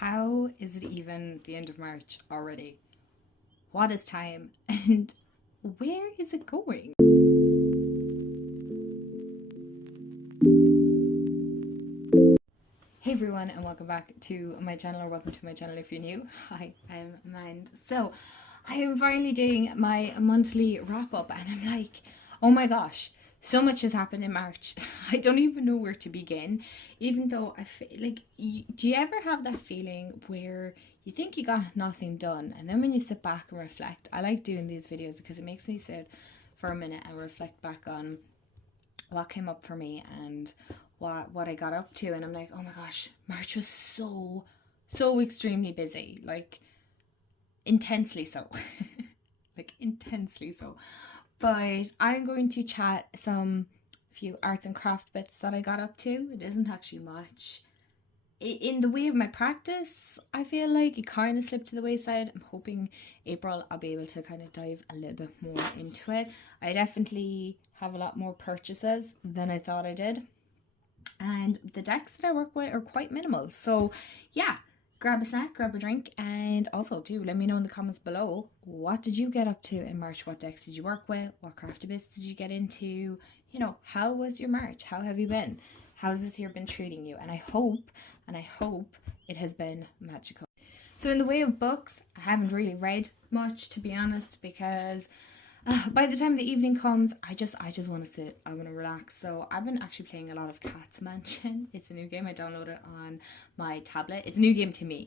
How is it even the end of March already? What is time and where is it going? Hey everyone, and welcome back to my channel, or welcome to my channel if you're new. Hi, I'm Amanda. So I am finally doing my monthly wrap up and I'm like, oh my gosh, so much has happened in March. I don't even know where to begin, even though I feel like, do you ever have that feeling where you think you got nothing done, and then when you sit back and reflect? I like doing these videos because it makes me sit for a minute and reflect back on what came up for me and what I got up to, and I'm like, oh my gosh, March was so extremely busy, like intensely so. Like intensely so. But I'm going to chat some few arts and craft bits that I got up to. It isn't actually much. In the way of my practice, I feel like it kind of slipped to the wayside. I'm hoping April I'll be able to kind of dive a little bit more into it. I definitely have a lot more purchases than I thought I did. And the decks that I work with are quite minimal. So yeah, grab a snack, grab a drink, and also do let me know in the comments below, what did you get up to in March? What decks did you work with? What crafty bits did you get into? You know, how was your March? How have you been? How's this year been treating you? And I hope it has been magical. So in the way of books, I haven't really read much, to be honest, because by the time the evening comes, I just want to sit, I want to relax. So I've been actually playing a lot of Cat's Mansion. It's a new game. I downloaded it on my tablet. It's a new game to me.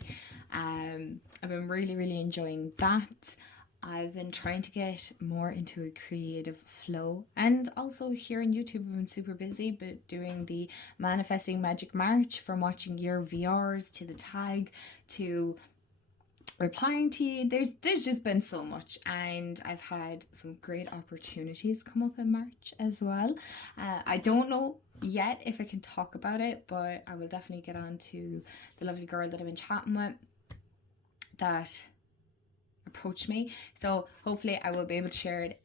I've been really enjoying that. I've been trying to get more into a creative flow, and also here on YouTube I've been super busy, but doing the Manifesting Magick March, from watching your VRs to the tag to replying to you. There's just been so much, and I've had some great opportunities come up in March as well. I don't know yet if I can talk about it, but I will definitely get on to the lovely girl that I've been chatting with that approached me. So hopefully I will be able to share it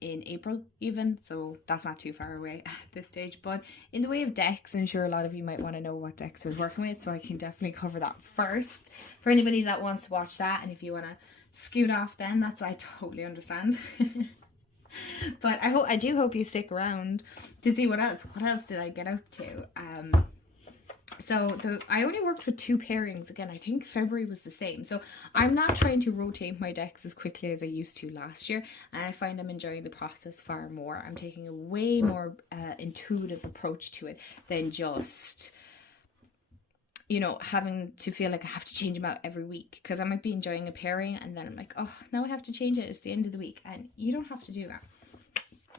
in April even, so that's not too far away at this stage. But in the way of decks, I'm sure a lot of you might want to know what decks I was working with, so I can definitely cover that first for anybody that wants to watch that. And if you want to scoot off, then I totally understand. But I do hope you stick around to see what else did I get up to. So I only worked with 2 pairings. Again, I think February was the same. So I'm not trying to rotate my decks as quickly as I used to last year, and I find I'm enjoying the process far more. I'm taking a way more intuitive approach to it than just, you know, having to feel like I have to change them out every week, because I might be enjoying a pairing and then I'm like, oh, now I have to change it. It's the end of the week, and you don't have to do that.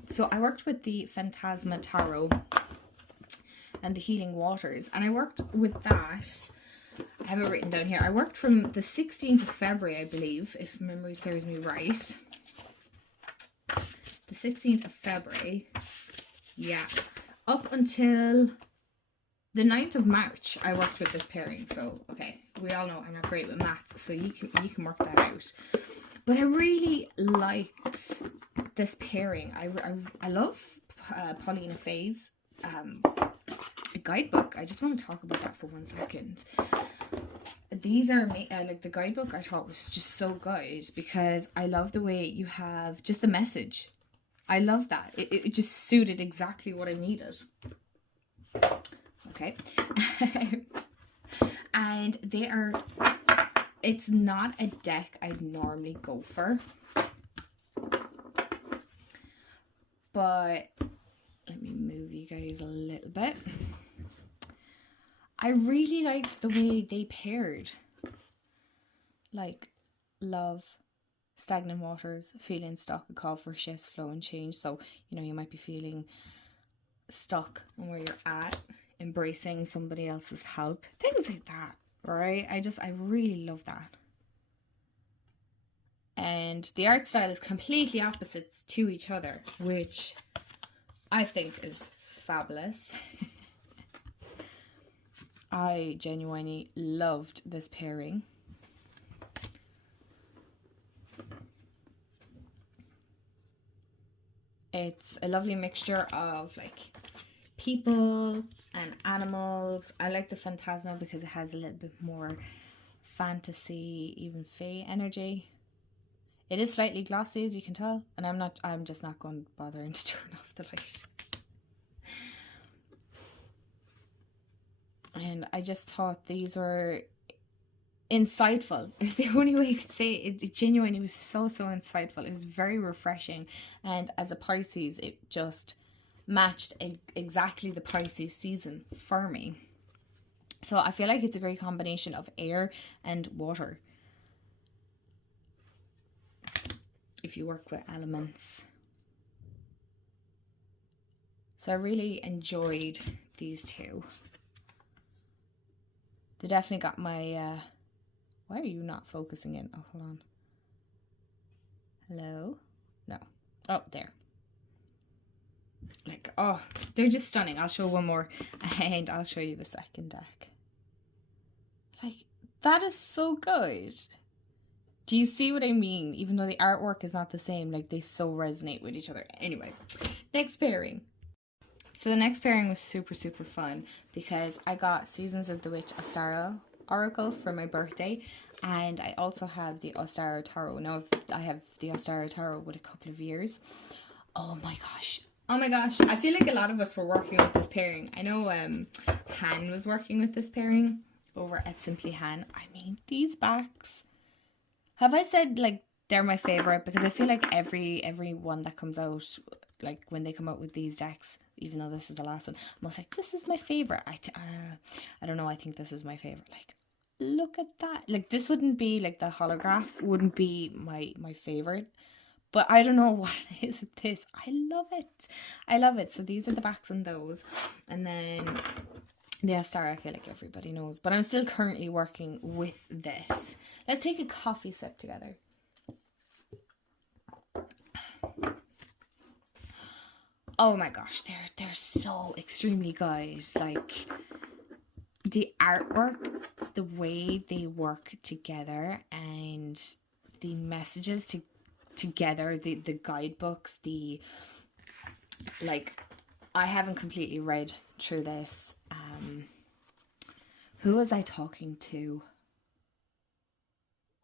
So I worked with the Phantasma Tarot and the Healing Waters, and I worked with that. I have it written down here. I worked from the 16th of February, I believe, if memory serves me right. The 16th of February, yeah, up until the 9th of March, I worked with this pairing. So, okay, we all know I'm not great with maths, so you can work that out. But I really liked this pairing. I love Paulina Faye's guidebook. I just want to talk about that for 1 second. These are like the guidebook I thought was just so good, because I love the way you have just the message. I love that. It just suited exactly what I needed. Okay. And it's not a deck I'd normally go for, but let me move you guys a little bit. I really liked the way they paired, like, love, stagnant waters, feeling stuck, a call for shifts, flow and change. So, you know, you might be feeling stuck on where you're at, embracing somebody else's help, things like that, right? I really love that. And the art style is completely opposites to each other, which I think is fabulous. I genuinely loved this pairing. It's a lovely mixture of like people and animals. I like the Phantasma because it has a little bit more fantasy, even fae energy. It is slightly glossy, as you can tell, and I'm just not going to bother to turn off the light. And I just thought these were insightful. It's the only way you could say it. It genuinely was so insightful. It was very refreshing, and as a Pisces, it just matched exactly the Pisces season for me. So I feel like it's a great combination of air and water if you work with elements. So I really enjoyed these two. They definitely got my why are you not focusing in? Oh, hold on. Hello? No. Oh, there. Like, oh, they're just stunning. I'll show one more and I'll show you the second deck. Like, that is so good. Do you see what I mean? Even though the artwork is not the same, like, they so resonate with each other. Anyway, next pairing. So the next pairing was super fun because I got Seasons of the Witch Ostara Oracle for my birthday, and I also have the Ostara Tarot. Now I have the Ostara Tarot with a couple of years. Oh my gosh, I feel like a lot of us were working with this pairing. I know Han was working with this pairing over at Simply Han. I mean, these backs, have I said like they're my favorite? Because I feel like every one that comes out, like when they come out with these decks, even though this is the last one, I'm almost like, this is my favorite. I don't know, I think this is my favorite. Like, look at that. Like, this wouldn't be, like, the holograph wouldn't be my favorite, but I don't know what it is with this. I love it. So these are the backs on those, and then the Ostara, I feel like everybody knows, but I'm still currently working with this. Let's take a coffee sip together. Oh my gosh, they're so extremely good. Like, the artwork, the way they work together, and the messages together, the guidebooks, like, I haven't completely read through this. Who was I talking to?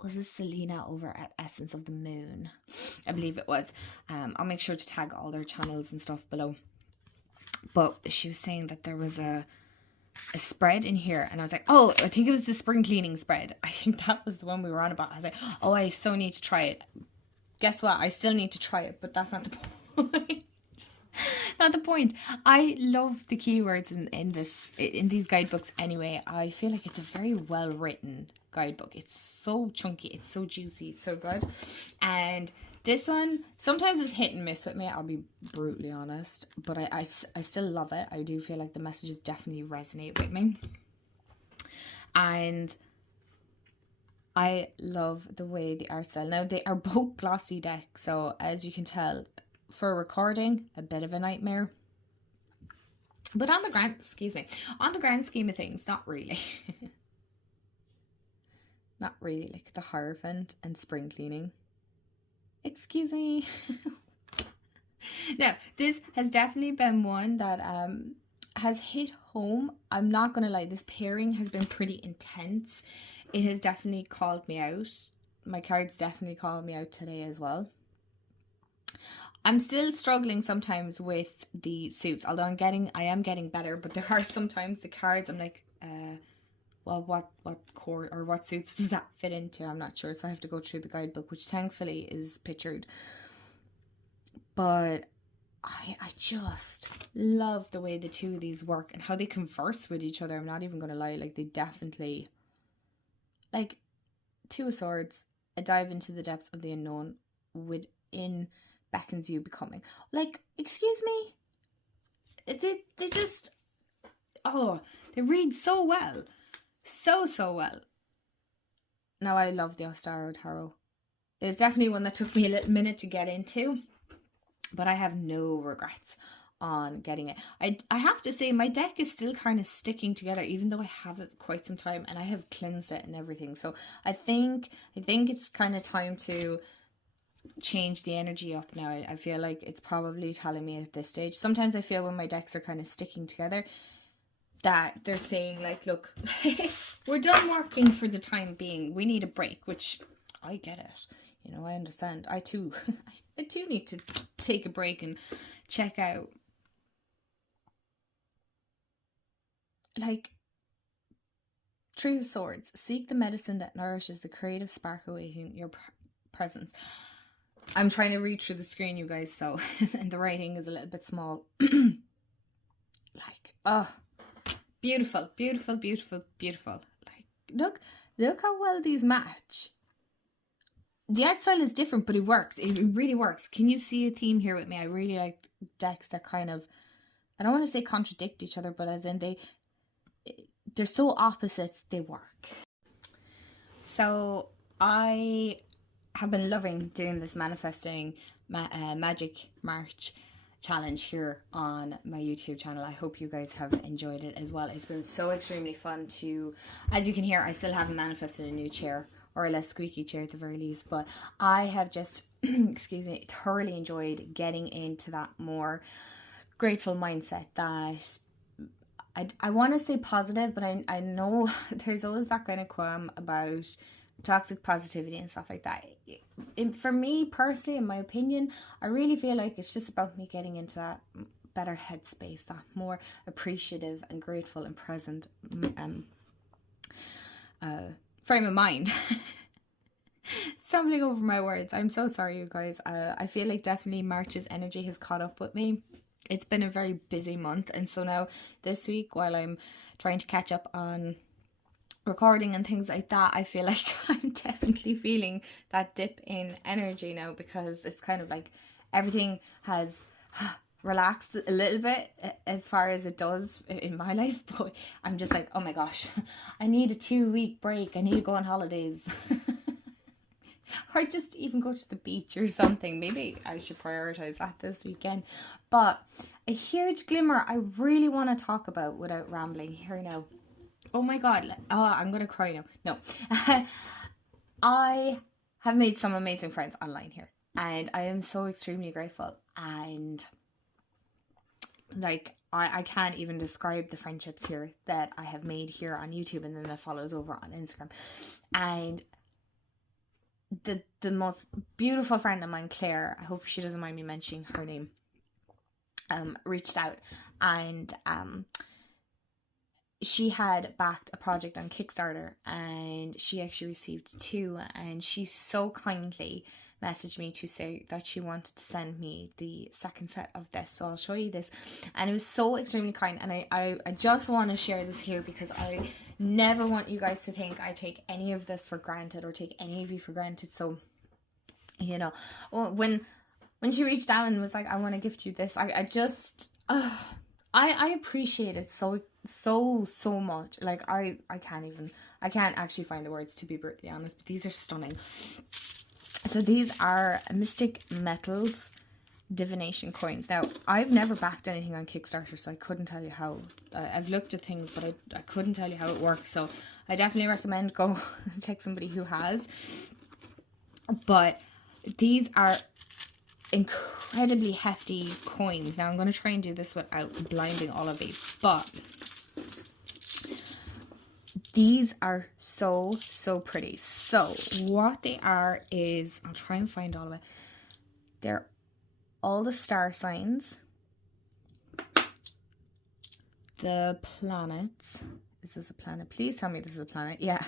Was this Selena over at Essence of the Moon? I believe it was. I'll make sure to tag all their channels and stuff below. But she was saying that there was a spread in here, and I was like, oh, I think it was the spring cleaning spread. I think that was the one we were on about. I was like, oh, I so need to try it. Guess what? I still need to try it, but that's not the point. Not the point. I love the keywords in these guidebooks anyway. I feel like it's a very well written guidebook. It's so chunky, it's so juicy, it's so good. And this one sometimes is hit and miss with me, I'll be brutally honest, but I still love it. I do feel like the messages definitely resonate with me, and I love the way the art style. Now, they are both glossy decks, so as you can tell, for recording, a bit of a nightmare. But on the grand scheme of things, not really. Not really. Like the Hierophant and spring cleaning. Excuse me. Now, this has definitely been one that has hit home. I'm not going to lie, this pairing has been pretty intense. It has definitely called me out. My cards definitely called me out today as well. I'm still struggling sometimes with the suits, although I am getting better, but there are sometimes the cards I'm like, well, what core or what suits does that fit into? I'm not sure, so I have to go through the guidebook, which thankfully is pictured. But I just love the way the two of these work and how they converse with each other. I'm not even going to lie, like, they definitely, like, Two of Swords, a dive into the depths of the unknown within beckons you becoming. Like, excuse me? They just, oh, they read so well. So well. Now, I love the Ostara Tarot. It's definitely one that took me a little minute to get into, but I have no regrets on getting it. I have to say, my deck is still kind of sticking together, even though I have it quite some time and I have cleansed it and everything. So I think it's kind of time to change the energy up now. I feel like it's probably telling me at this stage. Sometimes I feel when my decks are kind of sticking together that they're saying like, look, we're done working for the time being. We need a break, which I get it. You know, I understand. I too need to take a break and check out. Like, Three of Swords. Seek the medicine that nourishes the creative spark awaiting your presence. I'm trying to read through the screen, you guys, so and the writing is a little bit small. Like, oh, beautiful, beautiful, beautiful, beautiful. Like, look how well these match. The art style is different, but it works. It really works. Can you see a theme here with me? I really like decks that kind of, I don't want to say contradict each other, but as in they're so opposites, they work. So I have been loving doing this Manifesting Magick March challenge here on my YouTube channel. I hope you guys have enjoyed it as well. It's been so extremely fun to, as you can hear, I still haven't manifested a new chair, or a less squeaky chair at the very least, but I have just, excuse me, thoroughly enjoyed getting into that more grateful mindset that I want to say positive, but I know there's always that kind of qualm about toxic positivity and stuff like that. For me personally, in my opinion, I really feel like it's just about me getting into that better headspace, that more appreciative and grateful and present frame of mind. Stumbling over my words. I'm so sorry, you guys. I feel like definitely March's energy has caught up with me. It's been a very busy month, and so now this week, while I'm trying to catch up on recording and things like that, I feel like I'm definitely feeling that dip in energy now, because it's kind of like everything has relaxed a little bit as far as it does in my life, but I'm just like, oh my gosh, I need a 2-week break. I need to go on holidays. Or just even go to the beach or something. Maybe I should prioritize that this weekend. But a huge glimmer I really want to talk about without rambling here now. Oh my god. Oh, I'm going to cry now. No. I have made some amazing friends online here, and I am so extremely grateful. And like, I can't even describe the friendships here that I have made here on YouTube, and then that follows over on Instagram. And the most beautiful friend of mine, Claire, I hope she doesn't mind me mentioning her name, reached out, and she had backed a project on Kickstarter, and she actually received 2, and she so kindly messaged me to say that she wanted to send me the second set of this, so I'll show you this. And it was so extremely kind, and I just want to share this here because I never want you guys to think I take any of this for granted or take any of you for granted. So, you know, when she reached out and was like, I want to gift you this, I just I appreciate it so much. Like, I can't actually find the words, to be brutally honest, but these are stunning. So these are Mystic Metals divination coins. Now, I've never backed anything on Kickstarter, so I couldn't tell you how. I've looked at things, but I couldn't tell you how it works. So I definitely recommend go check somebody who has. But these are incredibly hefty coins. Now, I'm going to try and do this without blinding all of these, but these are so pretty. So what they are is, I'll try and find all of it. They're all the star signs, the planets. Is this a planet? Please tell me this is a planet. Yeah.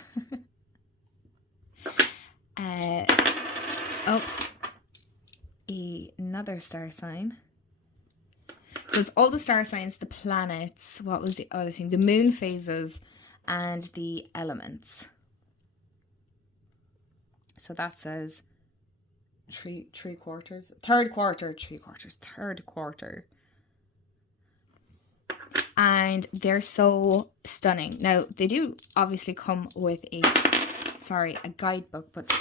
Another star sign. So it's all the star signs, the planets. What was the other thing? The moon phases and the elements. So that says third quarter. And they're so stunning. Now, they do obviously come with a guidebook, but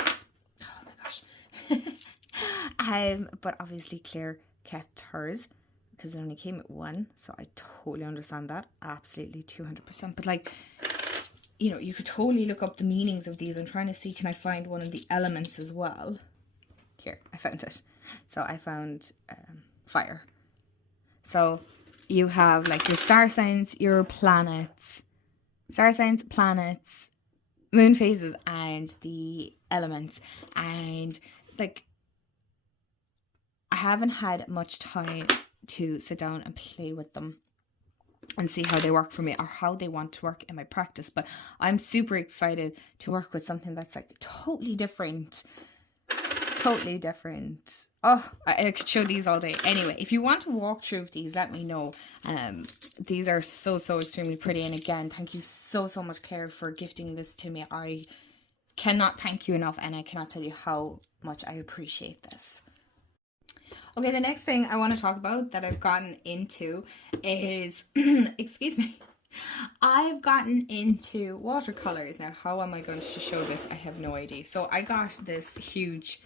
oh my gosh. But obviously Claire kept hers because it only came with one, so I totally understand that. Absolutely 200%. But like, you know, you could totally look up the meanings of these. I'm trying to see, can I find one of the elements as well? here, I found it. So I found fire. So you have like your star signs, your planets, moon phases, and the elements. And like, I haven't had much time to sit down and play with them and see how they work for me or how they want to work in my practice, but I'm super excited to work with something that's like totally different. Oh, I could show these all day. Anyway, if you want to walk through of these, let me know. These are so extremely pretty, and again, thank you so much, Claire, for gifting this to me. I cannot thank you enough, and I cannot tell you how much I appreciate this. Okay, the next thing I want to talk about that I've gotten into is excuse me, I've gotten into watercolors. Now, how am I going to show this? I have no idea. So I got this huge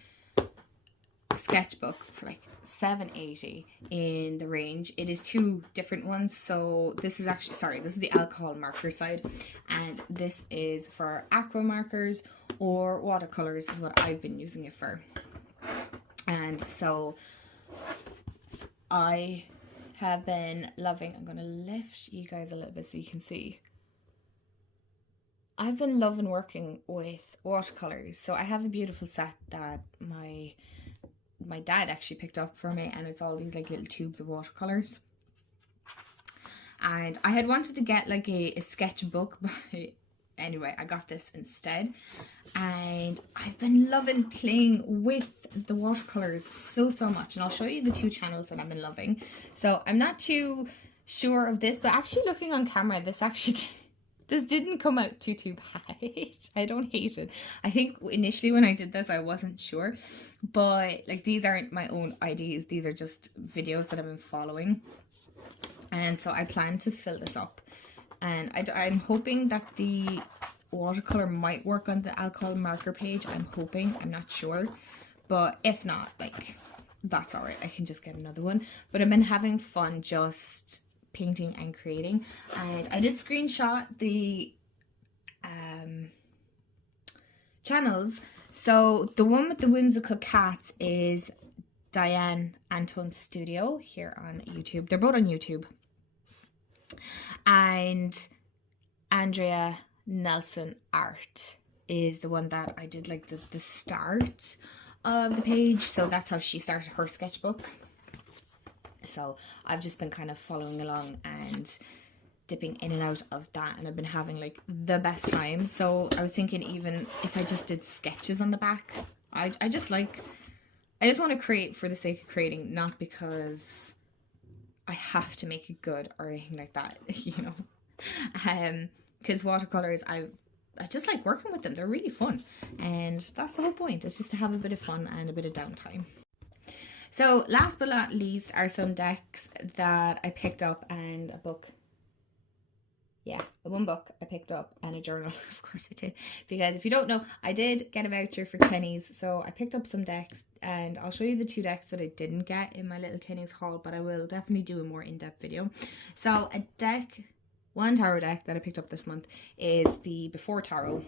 sketchbook for like $7.80 in the range. It is 2 different ones. So this is actually, sorry, this is the alcohol marker side, and this is for aqua markers or watercolors is what I've been using it for. And so I have been loving, I'm going to lift you guys a little bit so you can see. I've been loving working with watercolors. So I have a beautiful set that my dad actually picked up for me, and it's all these like little tubes of watercolors. And I had wanted to get like a sketchbook, but anyway, I got this instead. And I've been loving playing with the watercolors so much, and I'll show you the 2 channels that I've been loving. So I'm not too sure of this, but actually looking on camera, this actually this didn't come out too bad. I don't hate it. I think initially when I did this, I wasn't sure, but like, these aren't my own ideas. These are just videos that I've been following, and so I plan to fill this up. And I'm hoping that the watercolor might work on the alcohol marker page. I'm hoping, I'm not sure, but if not, like, that's all right. I can just get another one. But I've been having fun just painting and creating, and I did screenshot the channels. So the one with the whimsical cats is Diane Anton's studio here on YouTube. They're both on YouTube. And Andrea Nelson art is the one that I did like the start of the page. So that's how she started her sketchbook. So I've just been kind of following along and dipping in and out of that, and I've been having like the best time. So I was thinking, even if I just did sketches on the back, I just want to create for the sake of creating, not because I have to make it good or anything like that, you know. Because watercolors, I just like working with them. They're really fun, and that's the whole point. It's just to have a bit of fun and a bit of downtime. So last but not least are some decks that I picked up, and a book. Yeah, one book I picked up, and a journal. Of course I did, because if you don't know, I did get a voucher for Kenny's, so I picked up some decks, and I'll show you the 2 decks that I didn't get in my little Kenny's haul, but I will definitely do a more in-depth video. So a deck, one tarot deck that I picked up this month is the Before Tarot.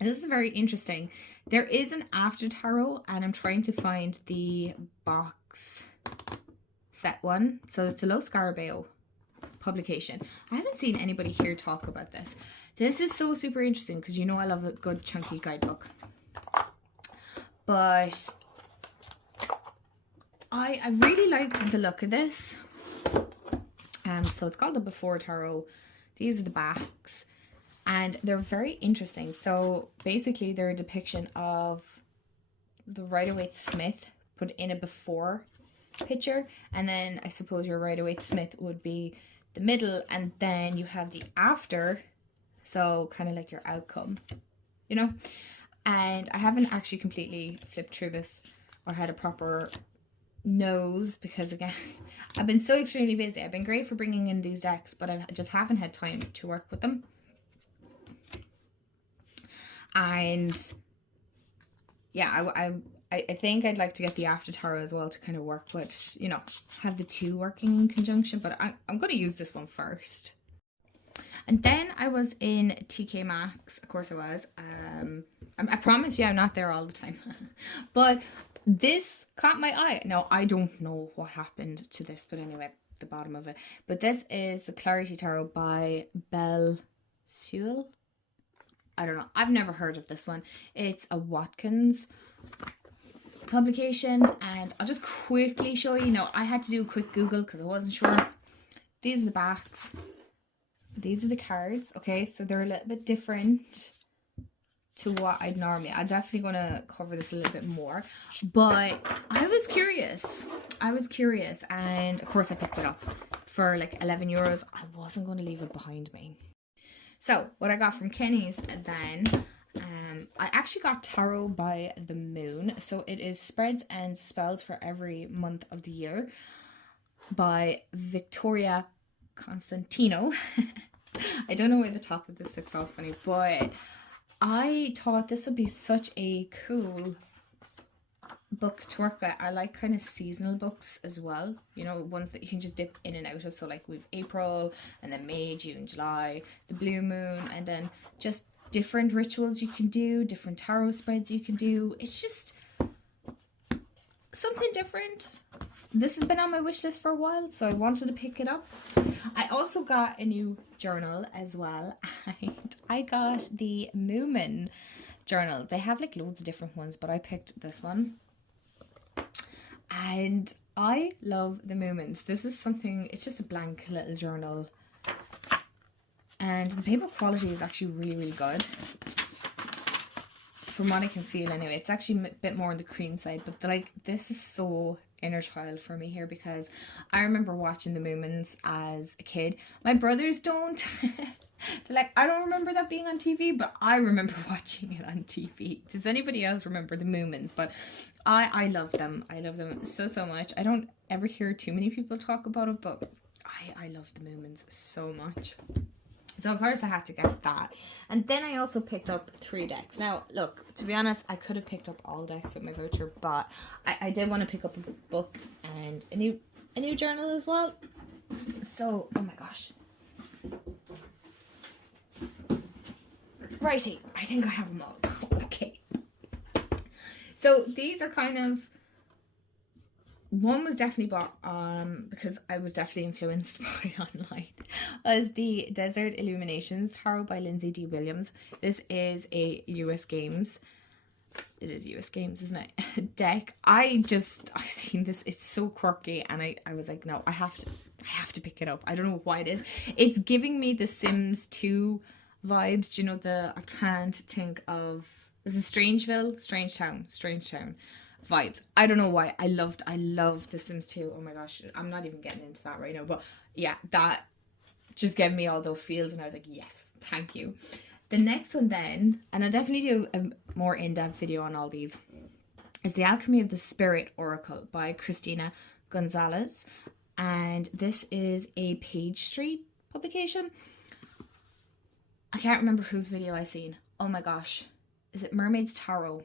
And this is very interesting. There is an After Tarot, and I'm trying to find the box set one. So it's a Lo Scarabeo publication. I haven't seen anybody here talk about this. This is so super interesting because you know I love a good chunky guidebook. But I really liked the look of this. So it's called the Before Tarot. These are the backs, and they're very interesting. So basically they're a depiction of the Rider-Waite-Smith put in a before picture, and then I suppose your Rider-Waite-Smith would be the middle, and then you have the after, so kind of like your outcome, you know. And I haven't actually completely flipped through this or had a proper nose, because again, I've been so extremely busy. I've been great for bringing in these decks, but I just haven't had time to work with them. And yeah, I think I'd like to get the After Tarot as well to kind of work with, you know, have the 2 working in conjunction, but I'm going to use this one first. And then I was in TK Maxx. Of course I was. I promise you I'm not there all the time. But this caught my eye. Now, I don't know what happened to this, but anyway, the bottom of it. But this is the Clarity Tarot by Belle Sewell. I don't know. I've never heard of this one. It's a Watkins publication, and I'll just quickly show you. Now, I had to do a quick Google because I wasn't sure. These are the backs. These are the cards. Okay, so they're a little bit different to what I'm definitely going to cover this a little bit more, but I was curious, and of course I picked it up for like 11 euros. I wasn't going to leave it behind me. So what I got from Kenny's then, I actually got Tarot by the Moon. So it is Spreads and Spells for Every Month of the Year by Victoria Constantino. I don't know why the top of this looks all funny, but I thought this would be such a cool book to work with. I like kind of seasonal books as well, you know, ones that you can just dip in and out of. So like we've April, and then May, June, July, the blue moon, and then just different rituals you can do, different tarot spreads you can do. It's just something different. This has been on my wish list for a while, so I wanted to pick it up. I also got a new journal as well, and I got the Moomin journal. They have like loads of different ones, but I picked this one. And I love the Moomins. This is something, it's just a blank little journal. And the paper quality is actually really, really good. From what I can feel anyway. It's actually a bit more on the cream side, but like this is so inner child for me here, because I remember watching the Moomins as a kid. My brothers don't. They're like, I don't remember that being on TV, but I remember watching it on TV. Does anybody else remember the Moomins? But I love them. I love them so much. I don't ever hear too many people talk about it, but I love the Moomins so much. So of course I had to get that. And then I also picked up 3 decks. Now look, to be honest, I could have picked up all decks with my voucher, but I did want to pick up a book and a new journal as well. So, oh my gosh. Righty, I think I have them all. Okay. So these are kind of, one was definitely bought because I was definitely influenced by online, was the Desert Illuminations Tarot by Lindsay D. Williams. This is a US Games. It is US Games, isn't it? Deck. I've seen this. It's so quirky, and I was like, no, I have to pick it up. I don't know why it is. It's giving me the Sims 2 vibes. Do you know I can't think of, is it Strangeville? Strangetown vibes. I don't know why. I loved The Sims 2. Oh my gosh, I'm not even getting into that right now, but yeah, that just gave me all those feels, and I was like, yes, thank you. The next one then, and I'll definitely do a more in-depth video on all these, is The Alchemy of the Spirit Oracle by Christina Gonzalez, and this is a Page Street publication. I can't remember whose video I seen. Oh my gosh, is it Mermaid's Tarot?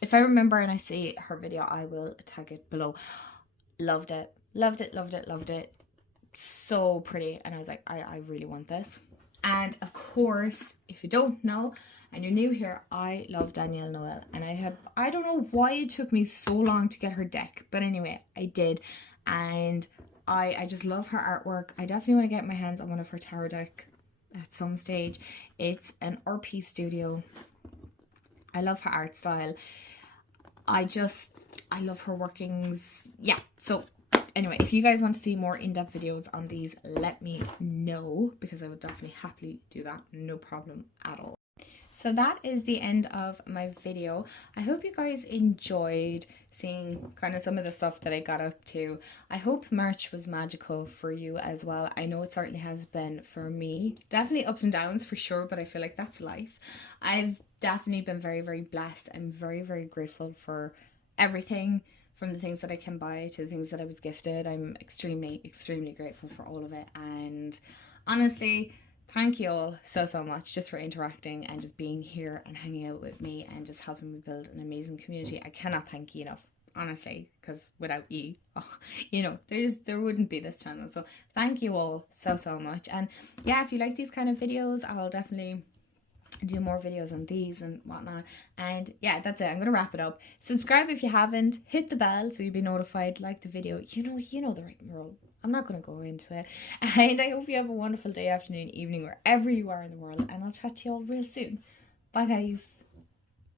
If I remember and I see her video, I will tag it below. Loved it. So pretty. And I was like, I really want this. And of course, if you don't know and you're new here, I love Danielle Noel. And I don't know why it took me so long to get her deck. But anyway, I did. And I just love her artwork. I definitely want to get my hands on one of her tarot deck at some stage. It's an RP Studio. I love her art style. I love her workings. Yeah, so anyway, if you guys want to see more in-depth videos on these, let me know, because I would definitely happily do that. No problem at all. So that is the end of my video. I hope you guys enjoyed seeing kind of some of the stuff that I got up to. I hope March was magical for you as well. I know it certainly has been for me. Definitely ups and downs for sure, but I feel like that's life. I've definitely been very blessed. I'm very grateful for everything, from the things that I can buy to the things that I was gifted. I'm extremely grateful for all of it, and honestly, thank you all so much just for interacting and just being here and hanging out with me and just helping me build an amazing community. I cannot thank you enough, honestly, because without you, you know, there wouldn't be this channel. So thank you all so much. And yeah, if you like these kind of videos, I'll definitely do more videos on these and whatnot. And yeah, that's it. I'm gonna wrap it up. Subscribe if you haven't, hit the bell so you'll be notified, like the video, you know the right rule. I'm not gonna go into it. And I hope you have a wonderful day, afternoon, evening, wherever you are in the world, and I'll chat to you all real soon. Bye guys.